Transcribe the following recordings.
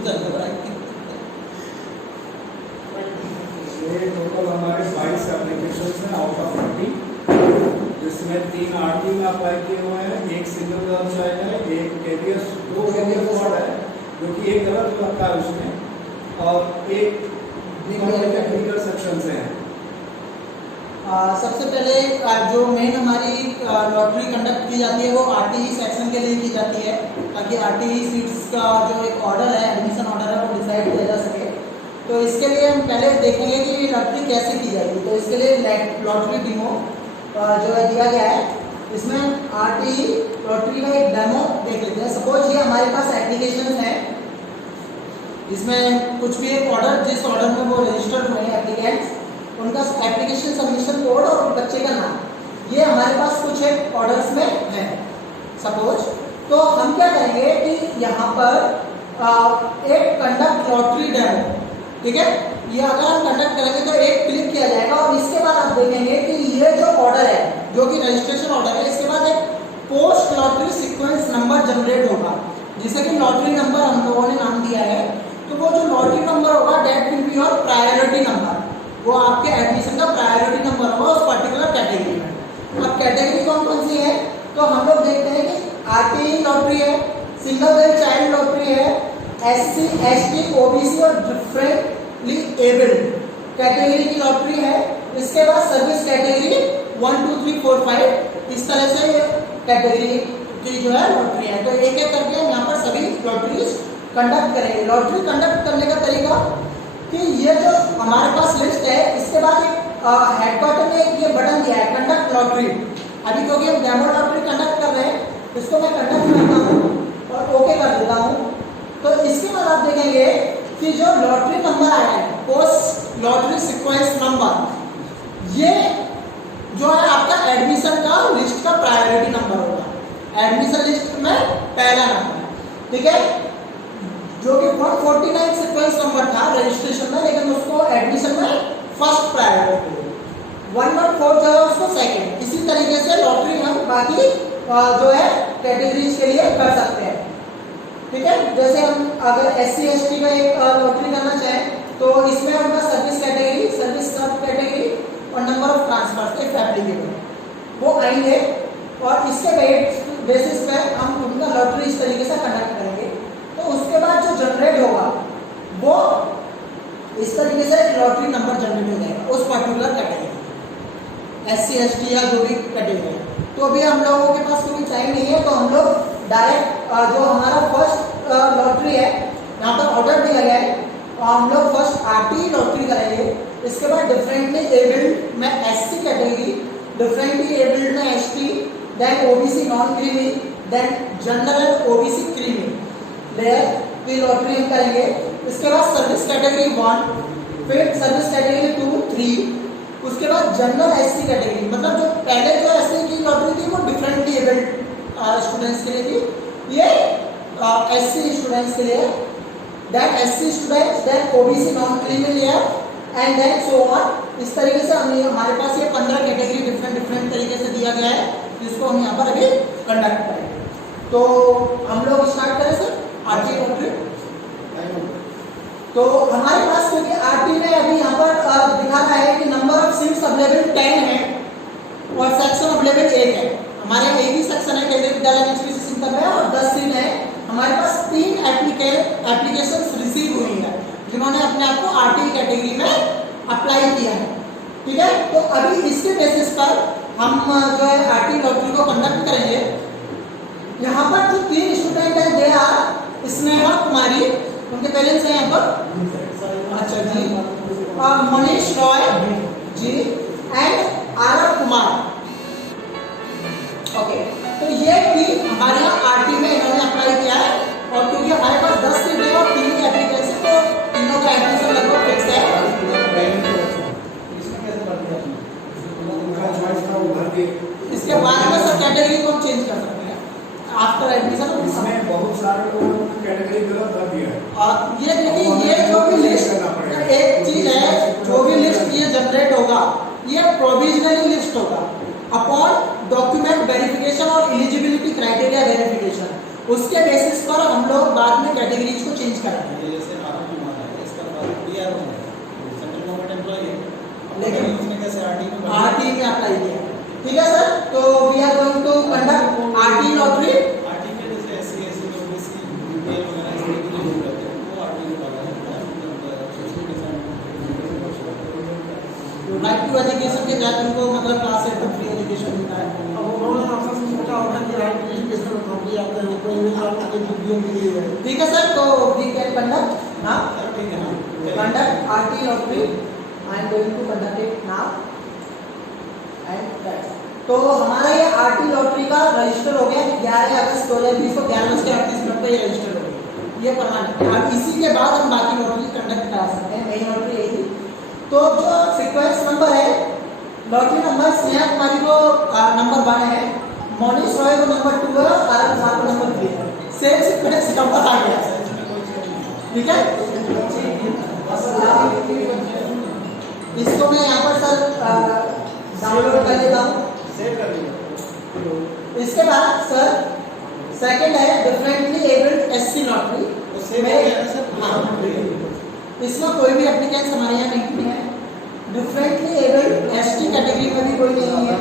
ये टोटल हमारे 22 एप्लीकेशन हैं आउट ऑफ 40, जिसमें 3 आरटी में अप्लाई किए हुए हैं, एक सिंगल वेबसाइट है, एक केबीएस, 2 केबीएस वर्ड है जो कि एक गलत लगता है उसमें, और एक टेक्निकल सेक्शन से है। सबसे पहले जो मेन हमारी लॉटरी कंडक्ट की जाती है वो आरटीई सेक्शन के लिए की जाती है, ताकि आरटीई सीट्स का जो एक ऑर्डर है, एडमिशन ऑर्डर है, वो डिसाइड किया जा सके। तो इसके लिए हम पहले देखेंगे कि लॉटरी कैसे की जाएगी। तो इसके लिए लॉटरी डेमो जो है दिया गया है, इसमें आरटीई लॉटरी का एक डेमो देख लेते हैं। सपोज ये हमारे पास एप्लीकेशन है, इसमें कुछ भी एक ऑर्डर, जिस ऑर्डर में वो रजिस्टर्ड हुए हैं एप्लीकेंट्स, उनका एप्लीकेशन सबमिशन कोड और बच्चे का नाम, ये हमारे पास कुछ एक ऑर्डर्स में है सपोज। तो हम क्या करेंगे कि यहाँ पर एक कंडक्ट लॉटरी डेमो, ठीक है, ये अगर हम कंडक्ट करेंगे तो एक क्लिक किया जाएगा, और इसके बाद आप देखेंगे कि ये जो ऑर्डर है, जो कि रजिस्ट्रेशन ऑर्डर है, इसके बाद एक post lottery sequence number generate होगा, जिसे कि लॉटरी नंबर हम लोगों ने नाम दिया है। तो वो जो लॉटरी नंबर होगा, that will be your priority number, वो आपके एडमिशन का प्रायोरिटी नंबर होगा उस पर्टिकुलर कैटेगरी में। अब कैटेगरी कौन कौन सी है, तो हम लोग देखते हैं कि आरटीई लॉटरी है, सिंगल गर्ल चाइल्ड लॉटरी है, एससी, एसटी, ओबीसी और डिफरेंटली एबल्ड कैटेगरी की लॉटरी है। इसके बाद सर्विस कैटेगरी 1 2 3 4 5, इस तरह से कैटेगरी की जो है लॉटरी है। तो एक एक करके हम यहाँ पर सभी लॉटरीज कंडक्ट करेंगे। लॉटरी कंडक्ट करने का तरीका कि ये जो हमारे पास लिस्ट है, इसके बाद एक हेडक्वार्टर में ये बटन दिया है कंडक्ट लॉटरी। अभी क्योंकि हम डेमो लॉटरी कंडक्ट कर रहे हैं, इसको मैं कंडक्ट करता हूँ और ओके कर देता हूँ। तो इसके बाद आप देखेंगे कि जो लॉटरी नंबर आया है, पोस्ट लॉटरी सीक्वेंस नंबर, ये जो है आपका एडमिशन का लिस्ट का प्रायोरिटी नंबर होगा, एडमिशन लिस्ट में पहला नंबर, ठीक है, जो कि 149 सीक्वेंस नंबर था रजिस्ट्रेशन में, लेकिन उसको एडमिशन में फर्स्ट प्रायोरिटी, 114 जो है उसको सेकंड। इसी तरीके से लॉटरी हम बाकी जो है कैटेगरीज के लिए कर सकते हैं, ठीक है। जैसे हम अगर एससी एसटी का एक लॉटरी करना चाहें, तो इसमें उनका सर्विस कैटेगरी, सर्विस सब कैटेगरी और number of transfer if applicable वो आएंगे, और इसके बेसिस पे हम उनका लॉटरी इस तरीके से कंडक्ट करेंगे। तो उसके बाद जो जनरेट होगा वो इस तरीके से लॉटरी नंबर जनरेट हो जाएगा उस पर्टिकुलर कैटेगरी, एससी एसटी या जो भी कैटेगरी है। तो अभी हम लोगों के पास कोई टाइम नहीं है, तो हम लोग डायरेक्ट जो हमारा फर्स्ट लॉटरी है, यहाँ पर ऑर्डर दिया गया है, और हम लोग फर्स्ट आरटी लॉटरी करेंगे। इसके बाद डिफरेंटली एबल्ड में एससी कैटेगरी, डिफरेंटली एबल्ड में ST, then OBC non creamy, then general OBC creamy layer की लॉटरी हम करेंगे। इसके बाद सर्विस कैटेगरी 1, फिर सर्विस कैटेगरी 2 3, उसके बाद जनरल एससी कैटेगरी, मतलब जो पहले जो एससी की लॉटरी थी वो डिफरेंटली एबल्ड स्टूडेंट्स के लिए थी, ये एससी स्टूडेंट्स के लिए, then SC students, then OBC non creamy layer and then so on. इस तरीके से हमारे पास ये 15 कैटेगरी डिफरेंट तरीके से दिया गया है, जिसको हम यहाँ पर अभी कंडक्ट करेंगे। तो हम लोग स्टार्ट करें सर आरटी लॉटरी। तो हमारे पास क्योंकि आरटी में अभी यहाँ पर दिखा रहा है कि नंबर ऑफ सीट्स अवेलेबल 10 है और सेक्शन अवेलेबल 1 है। हमारे एक ही सेक्शन है केंद्रीय विद्यालय एचपीसी सिंतर में, और 10 सीट है। हमारे पास 3 एप्लीकेशन रिसीव हुई है जिन्होंने अपने आप को आरटी कैटेगरी में अप्लाई किया है, ठीक है। तो अभी इसके बेसिस पर हम जो है आरटी लॉटरी को कंडक्ट करेंगे। यहाँ पर जो 3 स्टूडेंट है, दे आर स्नेहा कुमारी, उनके पेरेंट्स हैं यहाँ पर, अच्छा जी, मनीष रॉय जी एंड आरव कुमार, ओके। तो ये 3 हमारे यहाँ आरटी में इन्होंने अप्लाई किया है, और क्योंकि हमारे पास 10 सीट है और 3 एप्लीकेशन, तो तीनों का एडमिशन लगभग फिक्स है। इसके बाद में सब कैटेगरी को चेंज कर सकते हैं आफ्टर एडमिशन। इसमें बहुत सारे लोगों ने कैटेगरी गलत कर दिया है। ये देखिए, ये जो भी लिस्ट, एक चीज है, जो भी लिस्ट ये जनरेट होगा, ये प्रोविजनली लिस्ट होगा अपॉन डॉक्यूमेंट वेरिफिकेशन और एलिजिबिलिटी क्राइटेरिया वेरिफिकेशन। उसके बेसिस पर हम लोग बाद में कैटेगरीज को चेंज करेंगे। में अप्लाई किया है। ठीक है सर, तो we are going to conduct RT lottery. RT में जैसे एससी एससी ओबीसी बीपीएल वगैरह इसके लिए जो रहते हैं वो आरटी निकाला है राइट टू एजुकेशन के तहत उनको मतलब क्लास 8 तक फ्री एजुकेशन मिलता है। अब उन्होंने आपसे पूछा होगा कि राइट टू एजुकेशन अथॉरिटी आते हैं कोई भी आपको कोई वीडियो मिली है। ठीक है सर, तो वी कैन कंडक्ट हां ठीक है ना conduct RT lottery. I am going to conduct it now and that's. तो हमारा ये आरटी लॉटरी का रजिस्टर हो गया 11 अगस्त 2020 को 11:38 पे ये रजिस्टर हो गया, ये प्रमाणित है। अब इसी के बाद हम बाकी लॉटरी कंडक्ट करा सकते हैं। मेन लॉटरी यही थी। तो जो सीक्वेंस नंबर है लॉटरी नंबर स्नेहा कुमारी को नंबर 1 है, मोनिश रॉय को नंबर 2 है और आरन कुमार को नंबर 3 है। सेम सीक्वेंस नंबर आ गया। ठीक है, इसको मैं यहाँ पर सर डाउनलोड कर लेता हूँ। सेव कर लीजिए। इसके बाद सर सेकंड है डिफरेंटली एबल्ड एससी लॉटरी। तो सेव हो गया ना सर। इसमें कोई भी एप्लीकेंट्स हमारे यहाँ नहीं है। डिफरेंटली एबल्ड एसटी कैटेगरी में भी कोई नहीं है,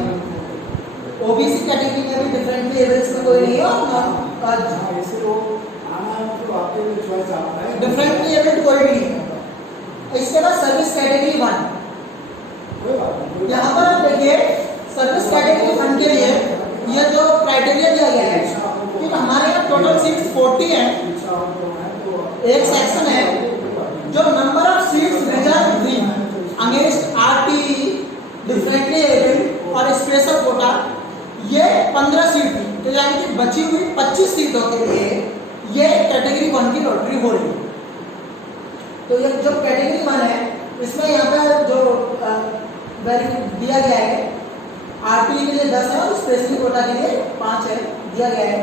ओबीसी कैटेगरी में भी डिफरेंटली एबल्ड में कोई नहीं है और ऐसे वो आना तो आपके लिए चॉइस आता है। डिफरेंटली एबल्ड कोई भी नहीं है। इसके बाद सर्विस कैटेगरी 1, कोई बात नहीं। यहाँ पर आप देखिए सर्विस कैटेगरी 1 के लिए ये जो क्राइटेरिया दिया गया है कि हमारे यहाँ टोटल सीट्स 40 है। एक सेक्शन है जो नंबर ऑफ सीट्स रिजर्व थी अगेंस्ट आरटी डिफरेंटली एबल्ड और स्पेशल कोटा, ये 15 सीट थी। तो यानी कि बची हुई 25 सीटों के लिए ये कैटेगरी 1 की लॉटरी हो रही है। तो ये जो कैटेगरी 1 है इसमें यहाँ पर जो दिया गया है आरटी के लिए 10 है और स्पेशल कोटा के लिए 5 है दिया गया है।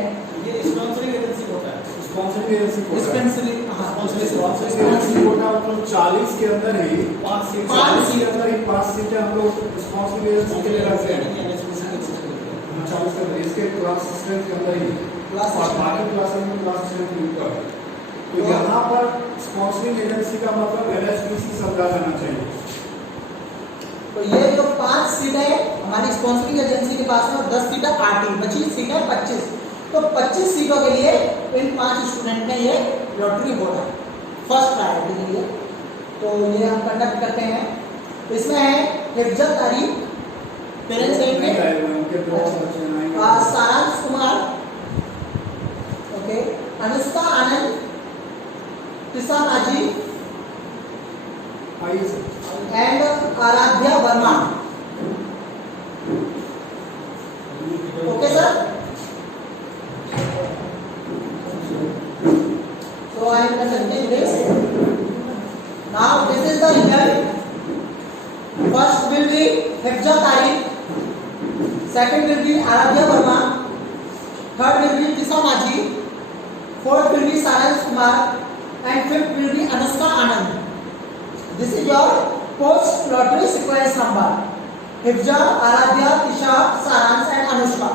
ये स्पॉन्सरिंग एजेंसी होता है। Sponsoring agency quota. डिस्पेंसरी हाँ स्पॉन्सरिंग एजेंसी कोटा मतलब 40 के अंदर ही 5 सीट 40 के अंदर ही 5 सीटें हम लोग स्पॉन्सरिंग एजेंसी के लिए रखते हैं। 40 के अंदर इसके क्लास स्ट्रेंथ के अंदर ही और बाकी क्लासेस में क्लास स्ट्रेंथ के ऊपर है। तो यहाँ पर स्पॉन्सरिंग एजेंसी का मतलब एनएचपीसी समझा जाना चाहिए। तो ये जो 5 सीटें हमारी स्पॉन्सरिंग एजेंसी के पास में और 10 सीटें आरटी, बची सीटें 25। तो 25 सीटों के लिए इन 5 स्टूडेंट में ये लॉटरी हो रहा है फर्स्ट प्रायोरिटी के लिए। तो ये हम कंडक्ट करते हैं। इसमें है हिफ्जत तारीख, पेरेंट्स सारांश Kumar, okay, Anushka Anand, Tisa Maji and Aaradhya Verma. Okay sir, so I am conducting this. Now this is the result. First will be Hifza Tariq, second will be Aradhya Verma, third will be Tisa Maji, fourth will be Saransh Kumar, and fifth will be Anushka Anand. This is your post lottery sequence number. Hifza, Aradhya, Tisha, Saransh and Anushka.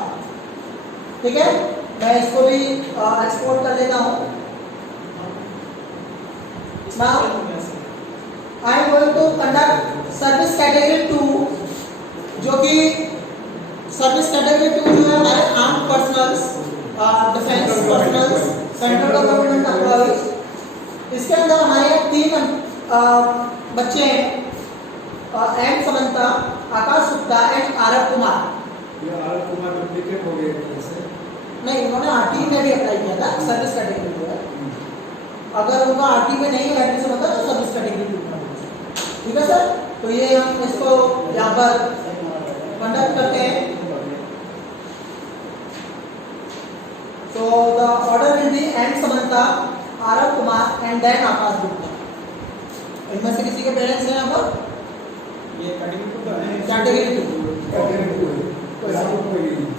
ठीक है, मैं इसको भी export कर लेता हूँ। Now I am going to conduct service category 2, जो कि सर्विस कैटेगरी 2 जो है हमारे arm personnels, defence personnels, central government employees. इसके अंदर हमारे 3 बच्चे हैं, एम समंता, आकाश गुप्ता एंड आरव कुमार। ये आरव कुमार डुप्लीकेट हो गए कैसे? नहीं, उन्होंने आरटी में भी अप्लाई किया था सर्विस कैटेगरी में। अगर उनका आरटी में नहीं एडमिशन होता तो सर्विस कैटेगरी 2 में। ठीक है सर, तो ये हम इसको यहाँ पर कंडक्ट करते हैं। तो the order will be M Samanta, Aarav Kumar and then Aakash Gupta. इनमें से किसी के पेरेंट्स हैं यहाँ पर? ये कैटेगरी 2 का है। कैटेगरी 2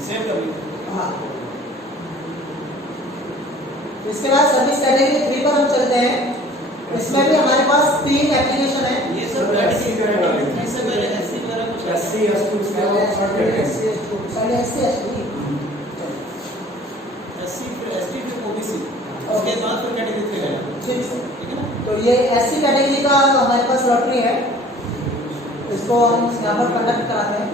सेव कर लीजिए। हाँ। इसके बाद सर्विस कैटेगरी 3 पर हम चलते हैं। इसमें भी हमारे पास 3 एप्लीकेशन है। ये सब SC करेगा। इससे पहले एससी वगैरह कुछ SC ST उसके बाद थर्ड कैटेगरी। पहले SC ST, एससी फिर एसटी फिर ओबीसी, उसके बाद फिर कैटेगरी 3 है। ठीक है। ठीक है ना? तो ये SC कैटेगरी का हमारे पास लॉटरी है, इसको हम यहाँ पर कंडक्ट कराते हैं।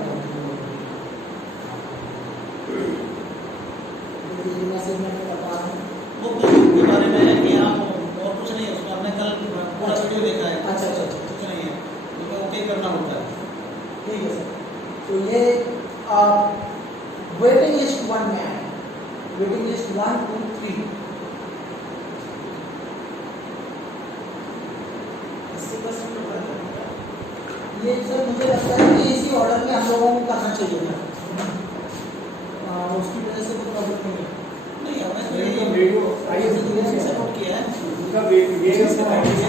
ये मैसेज में बता रहा हूँ। वो बेसिक के बारे में है कि आप और कुछ नहीं है उसमें, आपने कल पूरा वीडियो देखा है। अच्छा अच्छा अच्छा कुछ नहीं है, उसमें ओके करना होता है। ठीक है सर। तो ये वेटिंग लिस्ट 1 में है, वेटिंग लिस्ट 1 2 3। ये सर मुझे लगता है कि इसी ऑर्डर में हम लोगों को करना चाहिए था, उसकी वजह से कोई प्रॉब्लम नहीं है। नहीं, हमने तो ये ये तो वीडियो से नोट किया है। उसका ये इसका गाइडेंस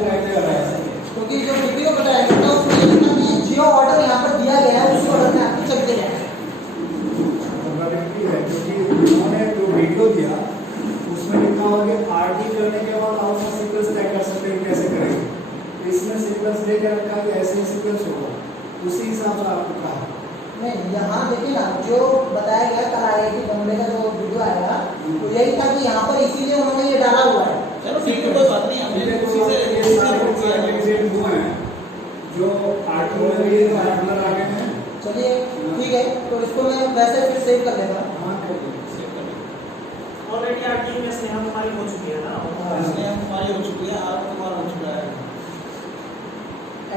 लगाते रहा है। क्योंकि जो वीडियो बताया था उसमें ये लिखा कि जो ऑर्डर यहाँ पर दिया गया है उसी ऑर्डर में आपको चलते रहना है। क्योंकि उन्होंने जो वीडियो दिया उसमें लिखा होगा कि आरटी करने के बाद आप उसका सीक्वेंस तय कर सकते हैं कैसे करेंगे। इसमें सीक्वेंस दे के रखा है कि ऐसे ही सीक्वेंस होगा, उसी हिसाब से आपको कहा। नहीं, यहाँ देखिए ना जो बताया गया कल IIT बॉम्बे का जो वीडियो आएगा तो यही था कि यहाँ पर इसीलिए उन्होंने ये डाला हुआ है। चलो ठीक है, कोई बात नहीं, हमने उसी से नोट किया है। जो आरटी में भी ये पार्टनर आ गए हैं। चलिए ठीक है, तो इसको मैं वैसे फिर सेव कर देता हूँ। हाँ करिए। ऑलरेडी आरटी में स्नेहा तुम्हारी हो चुकी है ना। इसलिए हमारी हो चुकी है, आप तुम्हारा हो चुका है।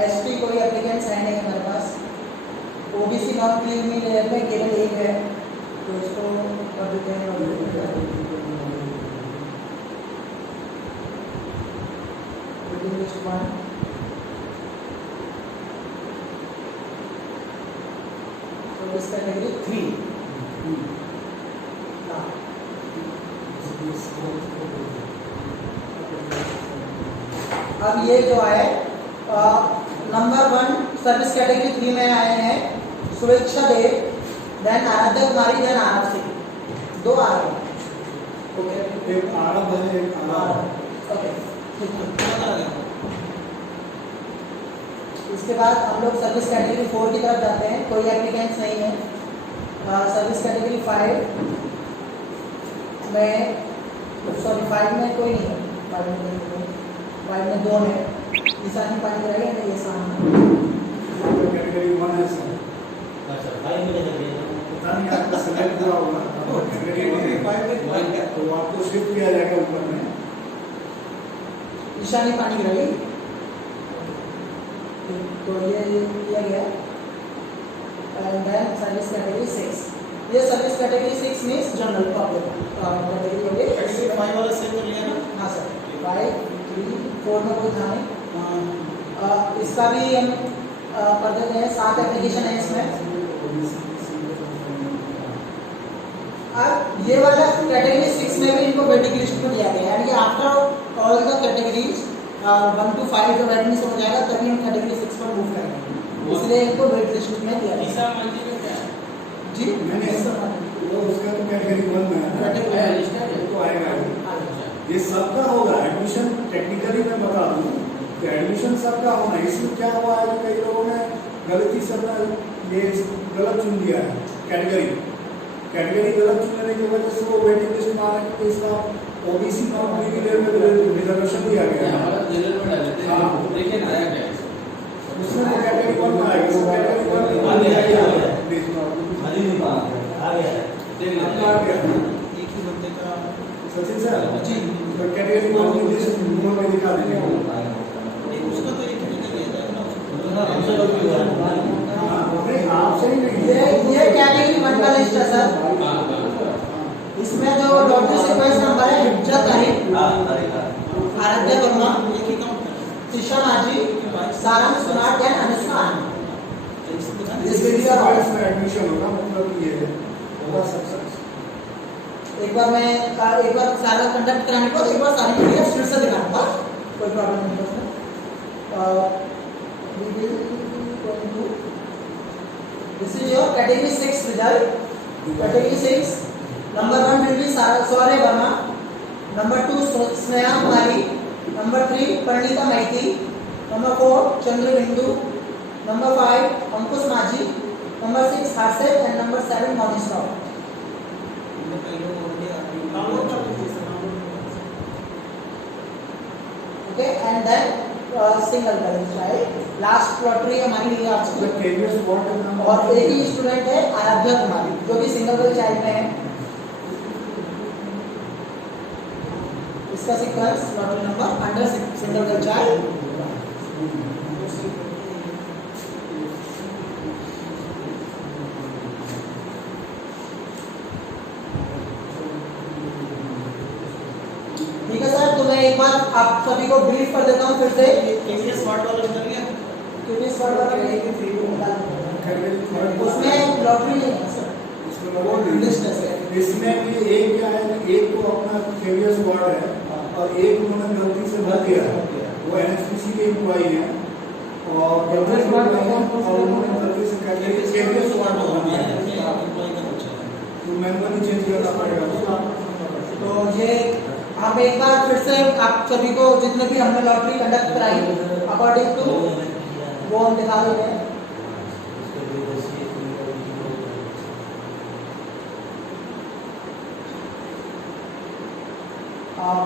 एसटी कोई एप्लीकेंट्स है नहीं हमारे पास। ओबीसी नॉन क्रीमी लेयर में केवल एक है, तो इसको कर देते हैं। Waiting list 1 service category 3। हाँ, अब ये जो है नंबर 1 सर्विस कैटेगरी 3 में आए हैं सुरेक्षा देव, देन आराध्या कुमारी, देन आरव सिंह। 2 आ रहे हैं। ओके, एक आरब है, एक आरब। ओके ठीक है। इसके बाद हम लोग सर्विस कैटेगरी 4 की तरफ जाते हैं। कोई एप्लीकेंट्स नहीं है। सर्विस कैटेगरी 5 में, सॉरी 5 में कोई नहीं है, 5 में 2 है। ईशानी पानी रहेगा नहीं, ये सामने कैटेगरी 1 है सर। अच्छा, भाई मुझे लगे पता नहीं आपका सेलेक्ट हुआ होगा। कैटेगरी 1 है तो आपको शिफ्ट किया जाएगा ऊपर में। ईशानी पानी रहेगी, तो ये किया गया। एंड देन सर्विस कैटेगरी 6, ये service category 6 means general public category हो गई। कैटेगरी 5 वाला सेव कर लिया ना। हाँ सर, 5 3 4 में कोई था नहीं। इसका भी हम कर देते हैं। 7 एप्लीकेशन है इसमें। अब ये वाला कैटेगरी 6 में भी इनको वेटिंग लिस्ट में दिया गया है, यानी कि after all the categories 1 to 5 जब एडमिशन हो जाएगा तभी हम कैटेगरी 6 पर मूव करेंगे, इसलिए इनको वेट लिस्ट में दिया गया है। जी मैंने वो उसका तो कैटेगरी 1 में है ना, तो आएगा। ये सबका होगा एडमिशन। टेक्निकली मैं बता दूं कि एडमिशन सबका होना। इसमें क्या हुआ है कि कई लोगों ने गलती से अपना ये गलत चुन लिया है कैटेगरी गलत चुनने की वजह से वो वेटिंग लिस्ट में आ रहे हैं। तो इसका ओबीसी नॉन क्रिमी में रिजर्वेशन दिया गया है। उसमें तो कैटेगरी 1 में आएगा। वो कैटेगरी 1 में आ गया। एक ही बंदे का सचिन सर जी तो कैटेगरी 1 की लिस्ट ग्रुप में दिखा दीजिए। नहीं, उसका तो एक ही दिया जाएगा ना। हाँ, नहीं आपसे ही नहीं ये कैटेगरी 1 का लिस्ट है सर। इसमें जो लॉटरी सीक्वेंस नंबर है हिज्जत तारीख, आराध्या वर्मा, एक ही काउंट है। शीशा माझी, सारंग सुनार, देन अनुष्का आनंद। इस वीडियो में एडमिशन होगा, मतलब ये होगा सक्सेस। एक बार सारा कंडक्ट कराने के बाद एक बार सारी पीडीएफ फिर से दिखाऊंगा, कोई प्रॉब्लम नहीं है उसमें। This is your category 6 result. Category 6 number 1 will be Shaurya Verma, number 2 Sneha Kumari, number 3 Parineeta Maity, number 4 Chandrabindu, number 5 Ankush Majhi, number 6 Harshit and number 7 Monish Rao. Okay and then single balance right. Last lottery हमारी लिए आज की, केवीएस व्हाट नाम और एक ही स्टूडेंट है आराध्या कुमारी जो कि सिंगल बैलेंस चाइल्ड में है। इसका sequence lottery number under single girl child. ठीक है सर, तो मैं एक बार आप सभी को ब्रीफ कर देता हूँ फिर से। केवीएस वार्ड वाला निकल गया। केवीएस वार्ड वाला उसमें लॉटरी नहीं है सर, वो लिस्ट है सर। इसमें भी एक क्या है, एक तो अपना केवीएस वार्ड है और एक उन्होंने गलती से भर दिया है, वो एनएचपीसी के एम्प्लॉई हैं और केवीएस वार्ड और उन्होंने गलती से कर दिया कि केवीएस वार्ड होना है, तो मैनुअली चेंज करना पड़ेगा। तो ये हम एक बार फिर से आप सभी को जितने भी हमने लॉटरी कंडक्ट कराई अकॉर्डिंग टू वो हम दिखा देते हैं।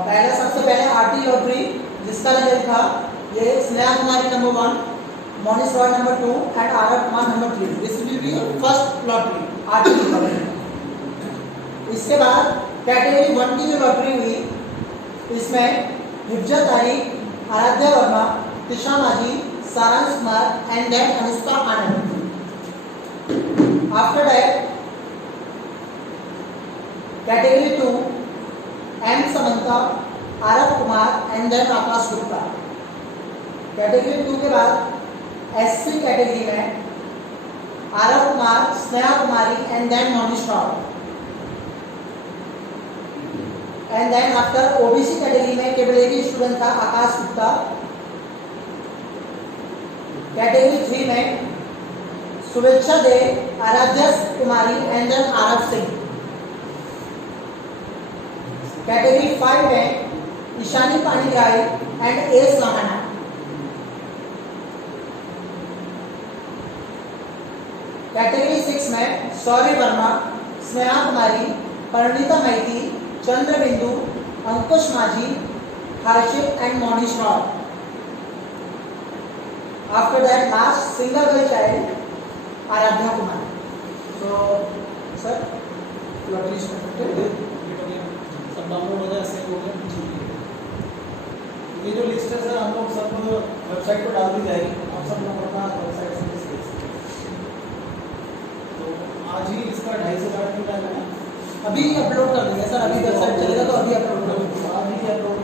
पहले सबसे पहले आरटी लॉटरी जिसका रिजल्ट था ये Sneha Kumari number 1, Monish Roy number 2 and Aarav Kumar number 3। This will be first lottery RT lottery. इसके बाद कैटेगरी 1 की जो लॉटरी हुई इसमें हिफ्जत Ali, Aaradhya Verma, Tisha Majhi, Saransh Kumar and then Anushka Anand. After that category 2 M Samanta, Aarav Kumar and then Aakash Gupta. Category 2 के बाद एससी कैटेगरी में Aarav Kumar, Sneha Kumari and then Monish Rao. And then after OBC category में केवल एक ही स्टूडेंट था आकाश गुप्ता। कैटेगरी 3 में Shubhechha Dey, Aaradhya Kumari and then Aarav Singh. Category 5 में Ishani Panigrahi and A Sahana. Category 6 में सौर्य वर्मा, स्नेहा कुमारी, Parineeta Maiti, Chandrabindu, Ankush Majhi, Harshit and Monish Rao. After that last single girl child Aaradhya Kumar. So sir lottery start सब डाउनलोड हो जाए, सेव हो गया। ये जो लिस्ट है सर हम लोग सब वेबसाइट पर डाल दी जाएगी, आप सब लोग अपना वेबसाइट से देख सकते हैं। तो आज ही इसका 2.5 से 4 दिन टाइम है। अभी अपलोड कर देंगे सर, अभी वेबसाइट चलेगा तो अभी अपलोड कर देंगे। आज ही अपलोड